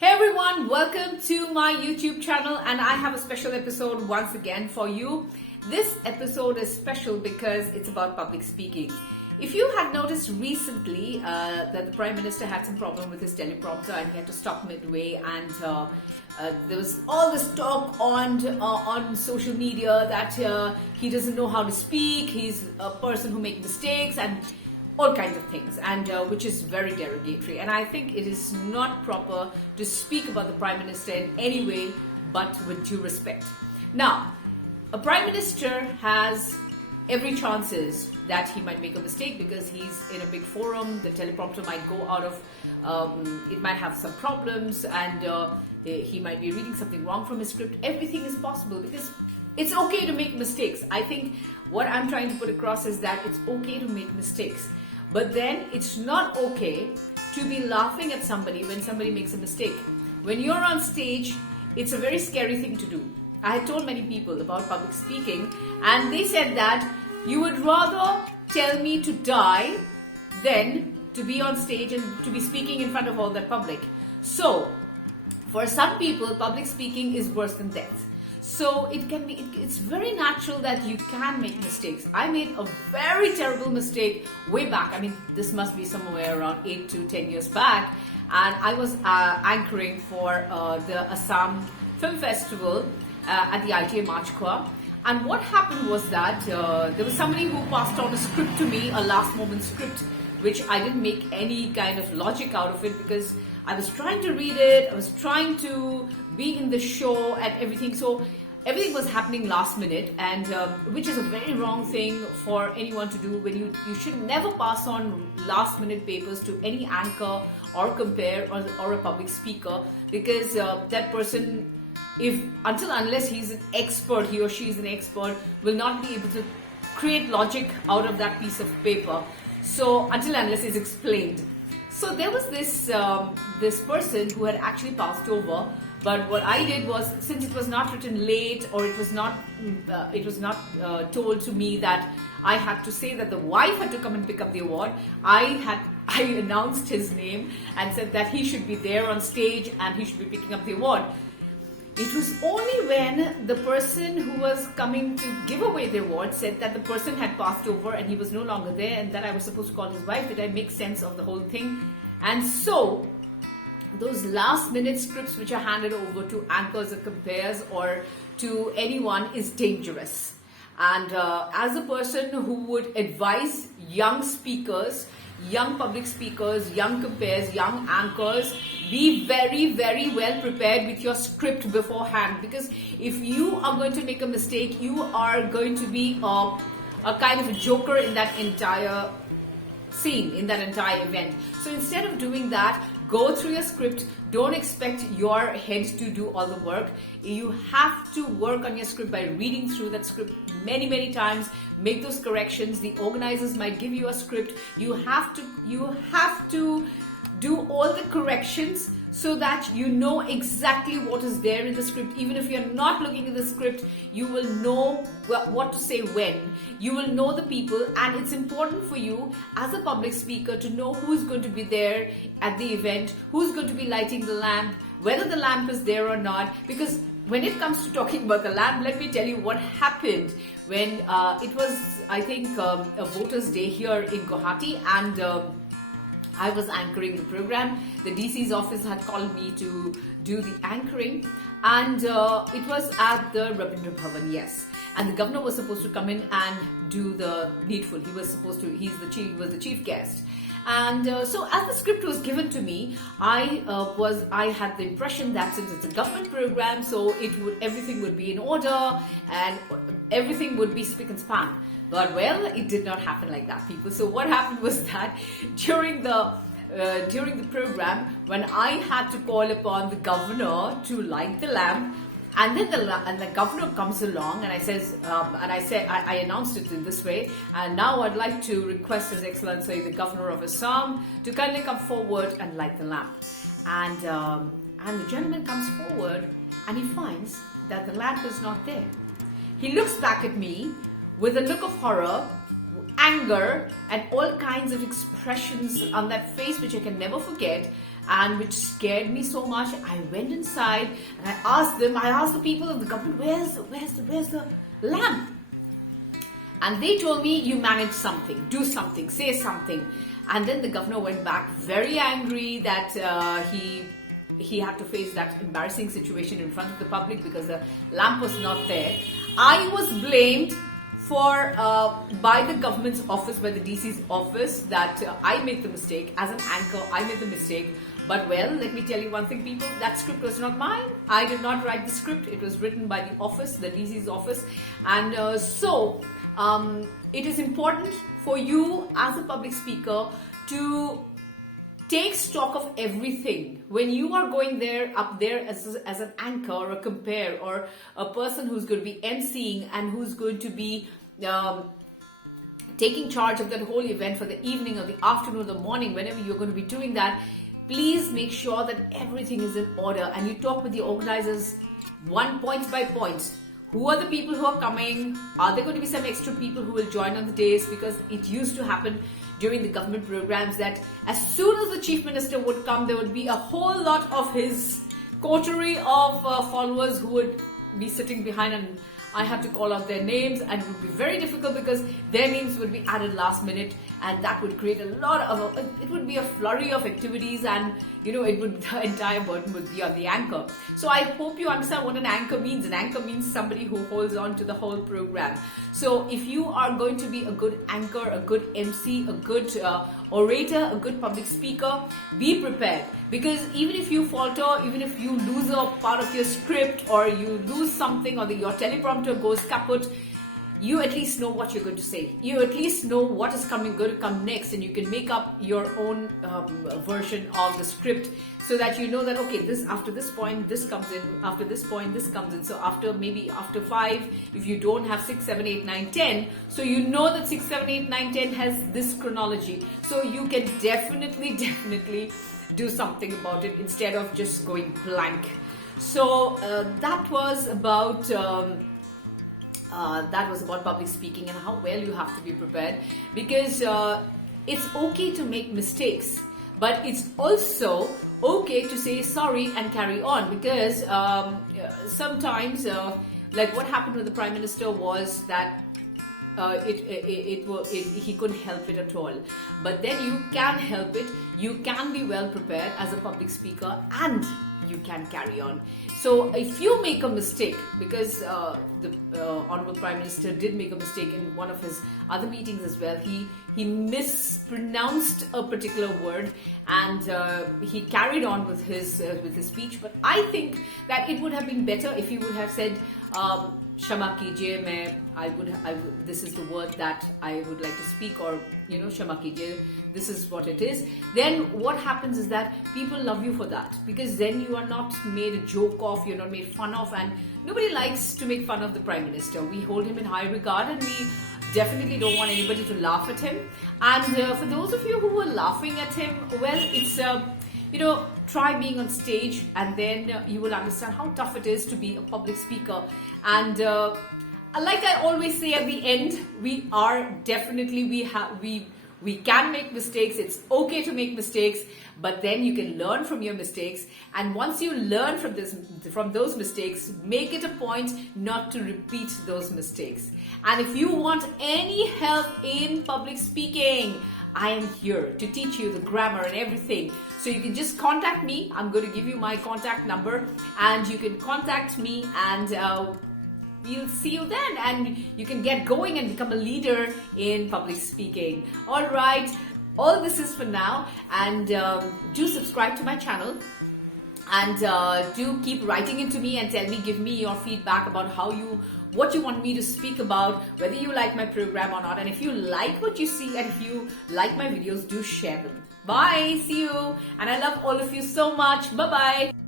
Hey everyone, welcome to my YouTube channel, and I have a special episode once again for you. This episode is special because it's about public speaking. If you had noticed recently that the Prime Minister had some problem with his teleprompter and he had to stop midway, and there was all this talk on social media that he doesn't know how to speak, he's a person who makes mistakes and all kinds of things, and which is very derogatory, and I think it is not proper to speak about the Prime Minister in any way but with due respect. Now, a Prime Minister has every chances that he might make a mistake because he's in a big forum, the teleprompter might go out of, it might have some problems, and he might be reading something wrong from his script. Everything is possible because it's okay to make mistakes. I think what I'm trying to put across is that it's okay to make mistakes. But then it's not okay to be laughing at somebody when somebody makes a mistake. When you're on stage, it's a very scary thing to do. I had told many people about public speaking, and they said that you would rather tell me to die than to be on stage and to be speaking in front of all that public. So, for some people, public speaking is worse than death. So it's very natural that you can make mistakes. I made a very terrible mistake way back. I mean, this must be somewhere around 8 to 10 years back. And I was anchoring for the Assam Film Festival at the ITA Majkwa. And what happened was that there was somebody who passed on a script to me, a last moment script, which I didn't make any kind of logic out of it because I was trying to read it, I was trying to be in the show and everything. So everything was happening last minute, and which is a very wrong thing for anyone to do. When you should never pass on last minute papers to any anchor or compare or a public speaker, because that person, unless he's an expert, he or she is an expert, will not be able to create logic out of that piece of paper. So unless it's explained. So there was this person who had actually passed over, but what I did was, since it was not written late, or it was not told to me that I had to say that the wife had to come and pick up the award, I announced his name and said that he should be there on stage and he should be picking up the award. It was only when the person who was coming to give away the award said that the person had passed over and he was no longer there, and that I was supposed to call his wife. Did I make sense of the whole thing? And so those last minute scripts which are handed over to anchors or compares or to anyone is dangerous. And as a person who would advise young speakers, young public speakers, young compares, young anchors, be very, very well prepared with your script beforehand, because if you are going to make a mistake, you are going to be a kind of a joker in that entire scene, in that entire event. So instead of doing that, go through your script. Don't expect your head to do all the work. You have to work on your script by reading through that script many, many times. Make those corrections. The organizers might give you a script. You have to do all the corrections so that you know exactly what is there in the script. Even if you're not looking at the script, you will know what to say when. You will know the people, and it's important for you as a public speaker to know who's going to be there at the event, who's going to be lighting the lamp, whether the lamp is there or not. Because when it comes to talking about the lamp, let me tell you what happened when it was, I think, a Voters' Day here in Guwahati, and I was anchoring the program. The DC's office had called me to do the anchoring, and it was at the Rabindra Bhavan, yes. And the governor was supposed to come in and do the needful. He was the chief guest. And so as the script was given to me, I had the impression that since it's a government program, so everything would be in order and everything would be spick and span. But well, it did not happen like that, people. So what happened was that during the program, when I had to call upon the governor to light the lamp, and then the governor comes along, and I announced it in this way. And now I'd like to request His Excellency the Governor of Assam to kindly come forward and light the lamp. And the gentleman comes forward, and he finds that the lamp is not there. He looks back at me with a look of horror, anger, and all kinds of expressions on that face which I can never forget. and which scared me so much. I went inside and I asked the people of the government, where's the lamp? And they told me, you manage something, do something, say something. And then the governor went back very angry that he had to face that embarrassing situation in front of the public because the lamp was not there. I was blamed for by the government's office, by the DC's office, that I made the mistake. As an anchor, I made the mistake. But well, let me tell you one thing, people, that script was not mine. I did not write the script. It was written by the office, the DC's office. And it is important for you as a public speaker to take stock of everything. When you are going there, up there as an anchor or a compare or a person who's going to be emceeing and who's going to be taking charge of that whole event for the evening or the afternoon or the morning, whenever you're going to be doing that, please make sure that everything is in order and you talk with the organizers point by point. Who are the people who are coming? Are there going to be some extra people who will join on the days? Because it used to happen during the government programs that as soon as the chief minister would come, there would be a whole lot of his coterie of followers who would be sitting behind, and I had to call out their names, and it would be very difficult because their names would be added last minute, and that would create a lot of, it would be a flurry of activities, and you know, the entire burden would be on the anchor. So I hope you understand what an anchor means. An anchor means somebody who holds on to the whole program. So if you are going to be a good anchor, a good MC, a good orator, a good public speaker, be prepared. Because even if you falter, even if you lose a part of your script or you lose something or your teleprompter goes kaput, you at least know what you're going to say. You at least know what is going to come next, and you can make up your own version of the script so that you know that, okay, after this point, this comes in, after this point, this comes in. So after 5, if you don't have 6, 7, 8, 9, 10, so you know that 6, 7, 8, 9, 10 has this chronology. So you can definitely do something about it instead of just going blank. So that was about public speaking and how well you have to be prepared, because it's okay to make mistakes, but it's also okay to say sorry and carry on, because sometimes like what happened with the Prime Minister was that he couldn't help it at all. But then you can help it. You can be well prepared as a public speaker and you can carry on. So if you make a mistake, because the Honorable Prime Minister did make a mistake in one of his other meetings as well, he mispronounced a particular word and he carried on with his speech. But I think that it would have been better if he would have said, Shama kijiye, this is the word that I would like to speak, or Shama kijiye, this is what it is. Then what happens is that people love you for that, because then you are not made a joke of, you're not made fun of, and nobody likes to make fun of the Prime Minister. We hold him in high regard and we definitely don't want anybody to laugh at him. And for those of you who were laughing at him, well, it's try being on stage, and then you will understand how tough it is to be a public speaker. And like I always say at the end, we can make mistakes. It's okay to make mistakes, but then you can learn from your mistakes. And once you learn from those mistakes, make it a point not to repeat those mistakes. And if you want any help in public speaking, I am here to teach you the grammar and everything. So you can just contact me. I'm going to give you my contact number, and you can contact me, and we'll see you then, and you can get going and become a leader in public speaking. All right, all this is for now, and do subscribe to my channel, and do keep writing into me and give me your feedback about what you want me to speak about, whether you like my program or not. And if you like what you see and if you like my videos, do share them. Bye, see you, and I love all of you so much. Bye bye.